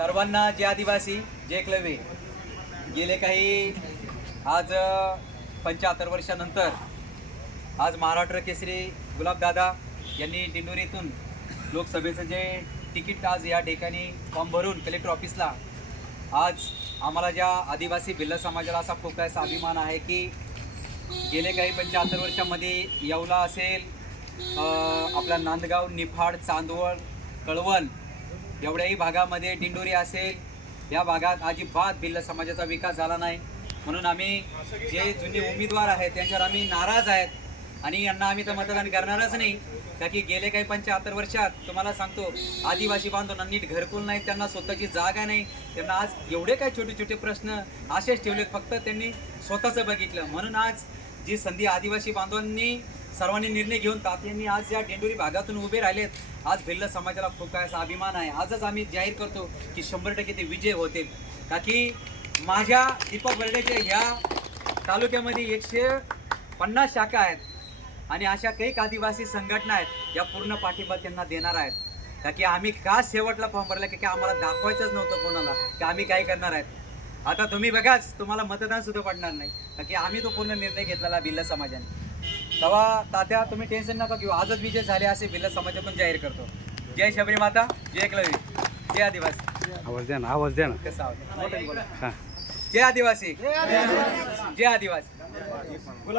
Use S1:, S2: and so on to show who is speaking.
S1: सर्वांना जे आदिवासी जे एकलव्य गेले काही आज पंच्याहत्तर वर्षानंतर आज महाराष्ट्र केसरी गुलाबदादा यांनी दिंडोरीतून लोकसभेचं जे तिकीट आज या ठिकाणी फॉर्म भरून कलेक्टर ऑफिसला आज आम्हाला ज्या आदिवासी भिल्ल समाजाला असा खूप असा अभिमान आहे की गेले काही पंच्याहत्तर वर्षामध्ये येवला असेल आपला नांदगाव निफाड चांदवड कळवण एवढ्याही भागामध्ये दिंडोरी असेल या भागात अजिबात भिल्ल समाजाचा विकास झाला नाही. म्हणून आम्ही जे जुने उमेदवार आहेत त्यांच्यावर आम्ही नाराज आहेत. आणि यांना आम्ही तर मतदान करणारच नाही. का की गेले काही पंच्याहत्तर वर्षात तुम्हाला सांगतो आदिवासी बांधवांना नीट घरकुल नाही त्यांना स्वतःची जागा नाही. त्यांना आज एवढे काय छोटे छोटे प्रश्न असेच ठेवले फक्त त्यांनी स्वतःचं बघितलं. म्हणून आज जी संधी आदिवासी बांधवांनी सर्वांनी निर्णय घेऊन तात्यांनी आज या डेंडोरी भागातून उभे राहिलेत. आज भिल्ल समाजाला खूप काय असा अभिमान आहे. आजच आम्ही जाहीर करतो की शंभर टक्के ते विजय होतील. का की माझ्या दीपक बर्डेच्या ह्या तालुक्यामध्ये एकशे पन्नास शाखा आहेत आणि अशा काही आदिवासी संघटना आहेत या पूर्ण पाठिंबा त्यांना देणार आहेत. का की आम्ही का शेवटला फॉर्म भरला की आम्हाला दाखवायचंच नव्हतं कोणाला की आम्ही काय करणार आहेत? आता तुम्ही बघाच तुम्हाला मतदान सुद्धा पडणार नाही. का की आम्ही तो पूर्ण निर्णय घेतलेला भिल्ल समाजाने. तेव्हा तात्या तुम्ही टेन्शन नका घेऊ. आजच विजय झाले असे भिल्ल समाजातून जाहीर करतो. जय शबरी माता जय एकलवी जय आदिवासी.
S2: आवाज द्या ना आवाज द्या ना.
S1: कसं आवाज? जय आदिवासी. जय आदिवासी.